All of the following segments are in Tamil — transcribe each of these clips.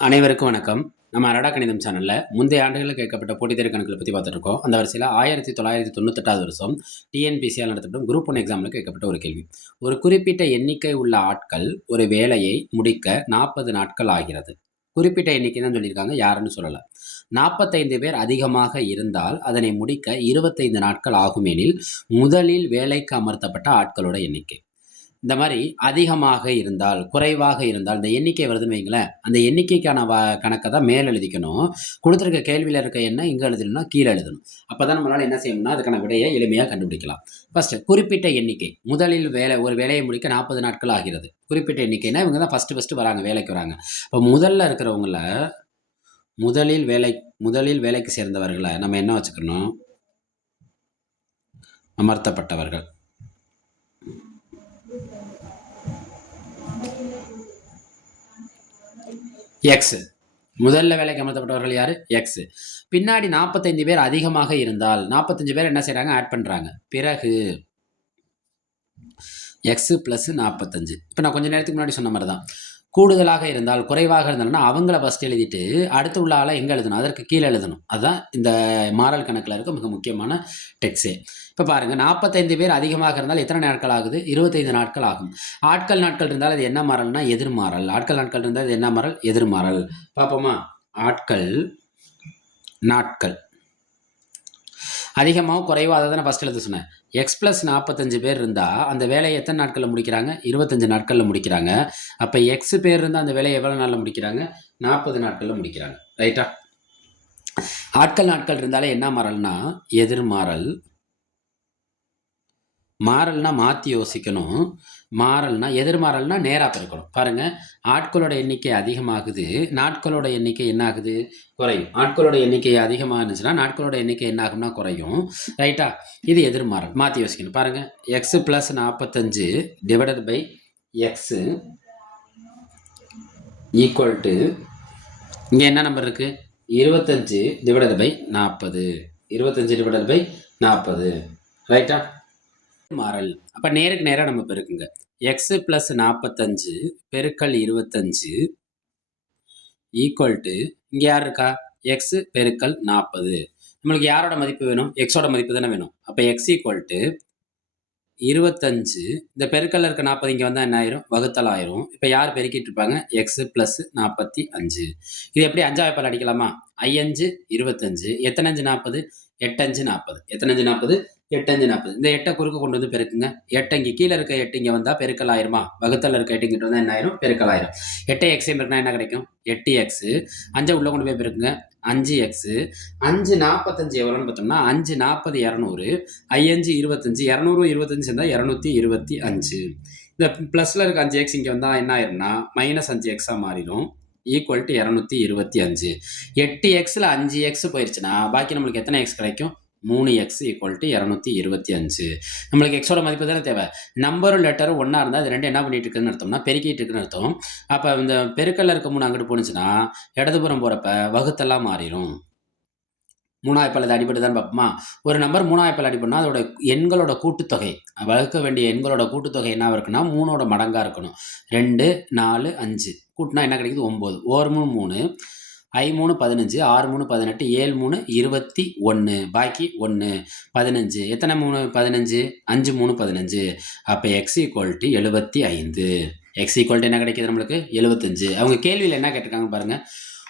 அனைவருக்கும் வணக்கம். நம்ம அரடா கணிதம் சேனலில் முந்தைய ஆண்டுகளில் கேட்கப்பட்ட போட்டித் தேர்வு கணக்குகளை பற்றி பார்த்துட்டு இருக்கோம் அந்த வரிசையில் ஆயிரத்தி தொள்ளாயிரத்தி தொண்ணூத்தெட்டாவது வருஷம் டிஎன்பிசியால் நடத்தப்படும் குரூப் ஒன் எக்ஸாமில் கேட்கப்பட்ட ஒரு கேள்வி. ஒரு குறிப்பிட்ட எண்ணிக்கை உள்ள ஆட்கள் ஒரு வேலையை முடிக்க நாற்பது நாட்கள் ஆகிறது. குறிப்பிட்ட எண்ணிக்கை தான் சொல்லியிருக்காங்க யாருன்னு சொல்லலை. நாற்பத்தைந்து பேர் அதிகமாக இருந்தால் அதனை முடிக்க இருபத்தைந்து நாட்கள் ஆகுமெனில் முதலில் வேலைக்கு அமர்த்தப்பட்ட ஆட்களோட எண்ணிக்கை. இந்த மாதிரி அதிகமாக இருந்தால் குறைவாக இருந்தால் இந்த எண்ணிக்கை வருதுன்னு வைங்களேன் அந்த எண்ணிக்கைக்கான வ கணக்கை தான் மேல் எழுதிக்கணும். கொடுத்துருக்க கேள்வியில் இருக்க என்ன இங்கே எழுதணும்னா கீழே எழுதணும். அப்போ தான் நம்மளால் என்ன செய்யணும்னா அதுக்கான விடையை எளிமையாக கண்டுபிடிக்கலாம். ஃபஸ்ட்டு குறிப்பிட்ட எண்ணிக்கை. முதலில் வேலை ஒரு வேலையை முடிக்க நாற்பது நாட்கள் ஆகிறது. குறிப்பிட்ட எண்ணிக்கைனா இவங்க தான் ஃபஸ்ட்டு ஃபஸ்ட்டு வராங்க வேலைக்கு வராங்க. இப்போ முதல்ல இருக்கிறவங்கள முதலில் வேலை முதலில் வேலைக்கு சேர்ந்தவர்களை நம்ம என்ன வச்சுக்கணும்? அமர்த்தப்பட்டவர்கள். எக்ஸ் முதல்ல வேலைக்கு அமர்த்தப்பட்டவர்கள் யார்? எக்ஸ் பின்னாடி நாற்பத்தைந்து பேர் அதிகமாக இருந்தால் நாற்பத்தஞ்சு பேர் என்ன செய்கிறாங்க ஆட் பண்ணுறாங்க பிறகு எக்ஸு ப்ளஸ் நாற்பத்தஞ்சு இப்போ நான் கொஞ்சம் நேரத்துக்கு முன்னாடி சொன்ன மாதிரி தான் கூடுதலாக இருந்தால் குறைவாக இருந்தாலும்னா அவங்கள ஃபஸ்ட் எழுதிட்டு அடுத்து உள்ள ஆளை எங்கே எழுதணும்? அதற்கு கீழே எழுதணும். அதுதான் இந்த மாறல் கணக்கில் இருக்க மிக முக்கியமான டெக்ஸே இப்போ பாருங்கள் நாற்பத்தைந்து பேர் அதிகமாக இருந்தால் எத்தனை நாட்கள் ஆகுது? இருபத்தைந்து நாட்கள் ஆகும். ஆட்கள் நாட்கள் இருந்தால் அது என்ன மாறல்னா எதிர்மாறல். ஆட்கள் நாட்கள் இருந்தால் அது என்ன மாறல்? எதிர்மாறல். பார்ப்போமா ஆட்கள் நாட்கள். அதிகமாக குறைவாக அதை தான் நான் ஃபஸ்ட் எழுத சொன்னேன். எக்ஸ் ப்ளஸ் நாற்பத்தஞ்சு பேர் இருந்தால் அந்த வேலையை எத்தனை நாட்களில் முடிக்கிறாங்க? இருபத்தஞ்சு நாட்களில் முடிக்கிறாங்க. அப்போ எக்ஸ் பேர் இருந்தால் அந்த வேலையை எவ்வளோ நாளில் முடிக்கிறாங்க? நாற்பது நாட்களில் முடிக்கிறாங்க. ரைட்டா ஆட்கள் நாட்கள் இருந்தாலே என்ன மாறல்னா எதிர்மாறல் மாறல்னா மாற்றி யோசிக்கணும். மாறல்னா எதிர்மாறல்னா நேராக பிறக்கணும். பாருங்கள் ஆட்களோட எண்ணிக்கை அதிகமாகுது. நாட்களோட எண்ணிக்கை என்ன ஆகுது குறையும். ஆட்களோட எண்ணிக்கை அதிகமாக இருந்துச்சுன்னா நாட்களோட எண்ணிக்கை என்ன ஆகும்னா குறையும் ரைட்டா இது எதிர்மாறல். மாற்றி யோசிக்கணும். பாருங்கள் எக்ஸு ப்ளஸ் நாற்பத்தஞ்சு divided by x equal to இங்கே என்ன நம்பர் இருக்குது இருபத்தஞ்சு டிவைடட் பை நாற்பது இருபத்தஞ்சு டிவைடட் பை நாற்பது ரைட்டா மாறல். அப்போ நேருக்கு நேராக நம்ம பெருக்குங்க. எக்ஸு ப்ளஸ் நாற்பத்தஞ்சு பெருக்கல் இருபத்தஞ்சு ஈக்குவல் டு இங்கே யார் இருக்கா? எக்ஸு பெருக்கல் நாற்பது நம்மளுக்கு யாரோட மதிப்பு வேணும்? எக்ஸோட மதிப்பு தானே வேணும். அப்போ எக்ஸ் ஈக்குவல் டு இருபத்தஞ்சு. இந்த பெருக்கல்ல இருக்க நாற்பது இங்கே வந்தால் என்ன ஆயிரும்? வகுத்தல் ஆயிரும். இப்போ யார் பெருக்கிட்டு இருப்பாங்க? எக்ஸு ப்ளஸ் நாற்பத்தி அஞ்சு. இது எப்படி அஞ்சா அஞ்சாவது அடிக்கலாமா? ஐயஞ்சு இருபத்தஞ்சு. எத்தனை அஞ்சு நாற்பது எட்டஞ்சு நாற்பது எத்தனை அஞ்சு நாற்பது எட்டஞ்சு நாற்பது. இந்த எட்டை குறுக்க கொண்டு வந்து பெருக்குங்க. எட்டங்கி இங்கே கீழே இருக்க எட்டு இங்கே வந்தால் பெருக்கல் ஆயிருமா? வகுத்தல் இருக்க எட்டு வந்தால் என்ன ஆயிரும்? பெருக்கல் ஆயிரும். எட்டை எக்ஸ் பெருக்கினா என்ன கிடைக்கும்? எட்டு எக்ஸு அஞ்சை உள்ளே கொண்டு போய் பெருக்குங்க. அஞ்சு எக்ஸு அஞ்சு நாற்பத்தஞ்சு எவ்வளோன்னு பார்த்தோம்னா அஞ்சு நாற்பது இரநூறு. ஐயஞ்சு இருபத்தஞ்சு. இரநூறு இருபத்தஞ்சு இருந்தால் இரநூத்தி இருபத்தி அஞ்சு. இந்த ப்ளஸில் இருக்க அஞ்சு எக்ஸ் இங்கே வந்தால் என்ன ஆயிரும்னா மைனஸ் அஞ்சு எக்ஸாக மாறிடும் ஈக்குவல் டு இரநூத்தி இருபத்தி அஞ்சு. எட்டு எக்ஸில் அஞ்சு எக்ஸ் போயிடுச்சுன்னா பாக்கி நம்மளுக்கு எத்தனை எக்ஸ் கிடைக்கும்? மூணு எக்ஸ் ஈக்குவல் டு இரநூத்தி இருபத்தி அஞ்சு. நம்மளுக்கு எக்ஸோட மதிப்பு தானே தேவை? நம்பரும் லெட்டரும் ஒன்றா இருந்தால் அது ரெண்டு என்ன பண்ணிட்டு இருக்குன்னு அர்த்தம்னா பெருக்கிட்டு இருக்குன்னு அர்த்தம். அப்போ இந்த பெருக்கல்ல இருக்க மூணு அங்கிட்டு போணுச்சுன்னா இடதுபுறம் போகிறப்ப வகுத்தெல்லாம் மாறிடும் மூணாய்ப்பல் அடிபட்டு தான் பார்ப்போமா? ஒரு நம்பர் மூணாய்ப்பல் அடிப்படா அதோட எண்களோட கூட்டுத்தொகை. வகுக்க வேண்டிய எண்களோட கூட்டுத்தொகை என்ன இருக்குன்னா மூணோட மடங்காக இருக்கணும். ரெண்டு நாலு அஞ்சு. கூட்டினா என்ன கிடைக்குது? ஒம்பது ஓர் மூணு மூணு. ஐ மூணு பதினஞ்சு ஆறு மூணு பதினெட்டு ஏழு மூணு இருபத்தி ஒன்று. பாக்கி ஒன்று பதினஞ்சு. எத்தனை மூணு பதினஞ்சு? அஞ்சு மூணு பதினஞ்சு. அப்போ எக்ஸ் ஈக்குவல்ட்டி எழுபத்தி ஐந்து. எக்ஸ் ஈக்குவல்ட்டி என்ன கிடைக்கிது நம்மளுக்கு? எழுபத்தஞ்சு. அவங்க கேள்வியில் என்ன கேட்டிருக்காங்க பாருங்கள்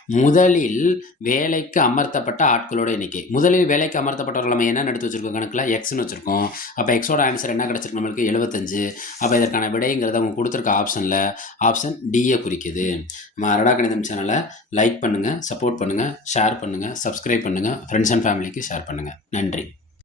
முதலில் வேலைக்கு அமர்த்தப்பட்ட ஆட்களோட எண்ணிக்கை. முதலில் வேலைக்கு அமர்த்தப்பட்டவர்கள் நம்ம என்ன எடுத்து வச்சிருக்கோம்? கணக்கில் எக்ஸ்னு வச்சுருக்கோம். அப்போ எக்ஸோட ஆன்சர் என்ன கிடச்சிருக்கு நம்மளுக்கு? எழுபத்தஞ்சு அப்போ இதற்கான விடைங்கிறத அவங்க கொடுத்துருக்க ஆப்ஷனில் ஆப்ஷன் டிஏ குறிக்குது. நம்ம அரடா கணிதம் சேனலை லைக் பண்ணுங்கள் சப்போர்ட் பண்ணுங்கள் ஷேர் பண்ணுங்கள் சப்ஸ்கிரைப் பண்ணுங்கள் ஃப்ரெண்ட்ஸ் அண்ட் ஃபேமிலிக்கு ஷேர் பண்ணுங்கள் நன்றி.